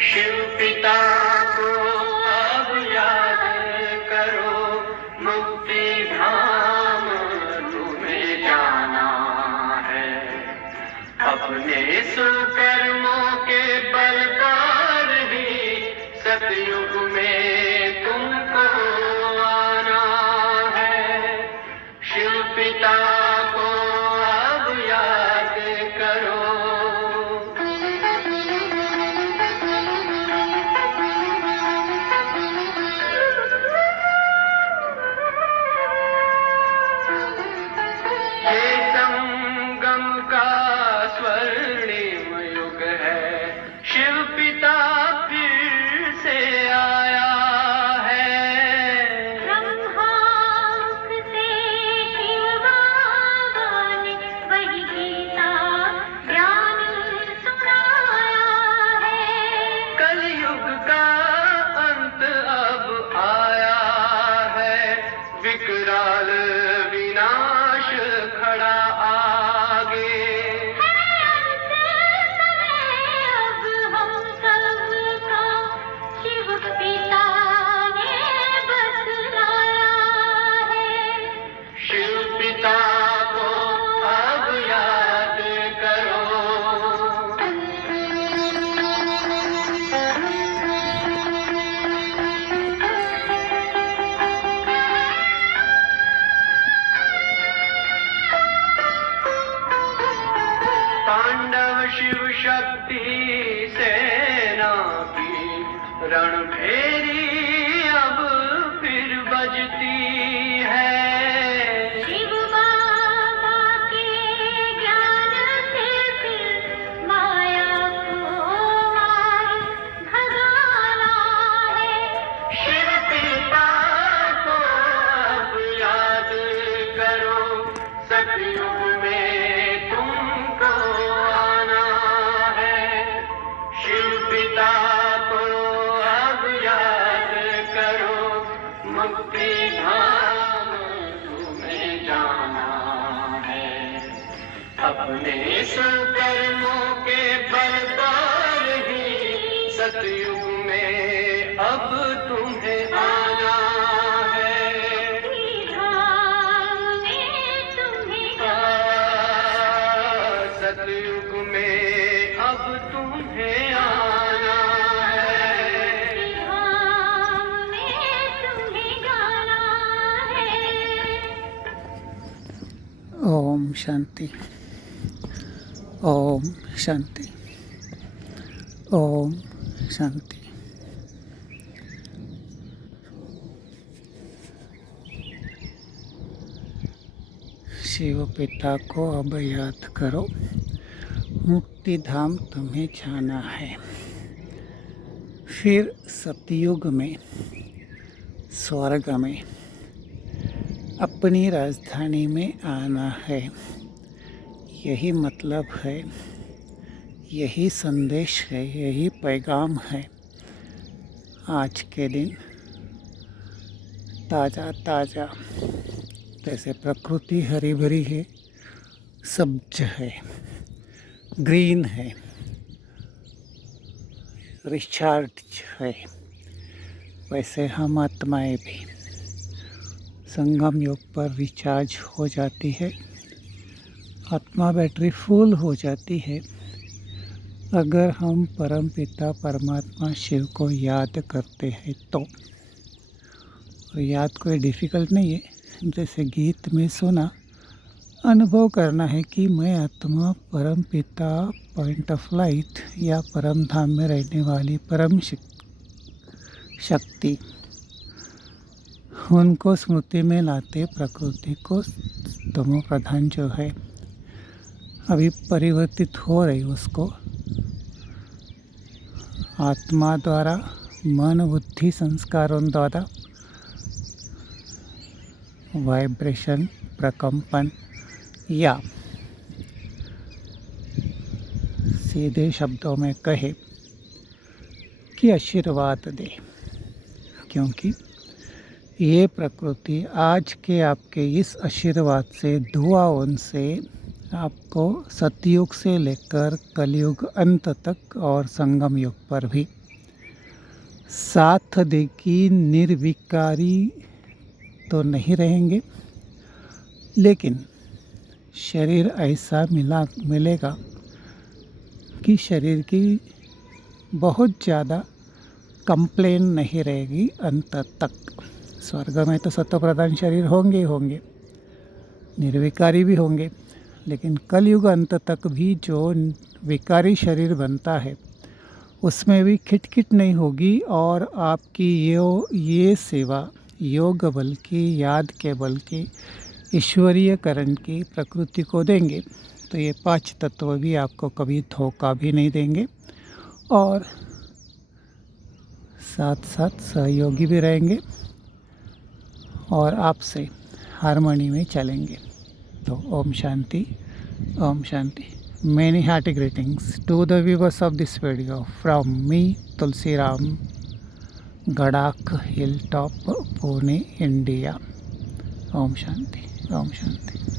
शिव पिता को अब याद करो, मुक्ति धाम तुम्हें जाना है। अपने सुकर्मों के बल पर ही सतयुग में तुमको आना है। शिव पिता को अब याद करो। ये संगम का स्वर्णिम युग है, शिव पिता फिर से आया है। ब्रह्मांड से शिव बाबा ने वही गीता ज्ञान सुनाया है। कलयुग का अंत अब आया है, विकराल विनाश खड़ा आगे। अंत समय अब हम सबका शिव पिता ने बतलाया है। शिव पिता को अब याद करो। पांडव शिव शक्ति सेना की रणभेरी अब फिर बजती है। शिव बाबा के ज्ञान से फिर माया को मार भगाना है। शिव पिता को अब याद करो, सतयुग में तुमको आना है। शिव पिता को अब याद करो, मुक्ति धाम तुम्हें जाना है। अपने सुकर्मों के बल पर ही सतयुग में अब तुम्हें आना है। धाम में तुम्हें सतयुग में अब तुम्हें आना है। धाम में तुम्हें गाना है। ओम शांति, ओम शांति, ओम शांति। शिव पिता को अब याद करो, मुक्ति धाम तुम्हें जाना है। फिर सतयुग में स्वर्ग में अपनी राजधानी में आना है। यही मतलब है, यही संदेश है, यही पैगाम है। आज के दिन ताज़ा ताज़ा, जैसे प्रकृति हरी भरी है, सब्ज है, ग्रीन है, रिचार्ज है, वैसे हम आत्माएं भी संगम योग पर रिचार्ज हो जाती है। आत्मा बैटरी फुल हो जाती है अगर हम परम पिता परमात्मा शिव को याद करते हैं तो। और याद कोई डिफ़िकल्ट नहीं है, जैसे गीत में सुना, अनुभव करना है कि मैं आत्मा परम पिता पॉइंट ऑफ लाइट या परम धाम में रहने वाली परम शक्ति, उनको स्मृति में लाते प्रकृति को तमो प्रधान जो है अभी परिवर्तित हो रही, उसको आत्मा द्वारा, मन बुद्धि संस्कारों द्वारा वाइब्रेशन, प्रकंपन, या सीधे शब्दों में कहे कि आशीर्वाद दे, क्योंकि ये प्रकृति आज के आपके इस आशीर्वाद से, दुआओं से आपको सतयुग से लेकर कलयुग अंत तक और संगम युग पर भी साथ देगी, निर्विकारी तो नहीं रहेंगे, लेकिन शरीर ऐसा मिलेगा कि शरीर की बहुत ज़्यादा कंप्लेन नहीं रहेगी अंत तक। स्वर्ग में तो सत्व प्रधान शरीर होंगे ही होंगे, निर्विकारी भी होंगे, लेकिन कलयुग अंत तक भी जो विकारी शरीर बनता है उसमें भी खिटखिट नहीं होगी, और आपकी ये सेवा योग बल की, याद के बल की, ईश्वरीय करण की प्रकृति को देंगे। तो ये 5 तत्व भी आपको कभी धोखा भी नहीं देंगे, और साथ साथ सहयोगी भी रहेंगे और आपसे हारमोनी में चलेंगे। तो Om Shanti, Om Shanti. Many hearty greetings to the viewers of this video from me, Tulsiram, Gadak Hilltop, Pune, India. Om Shanti, Om Shanti.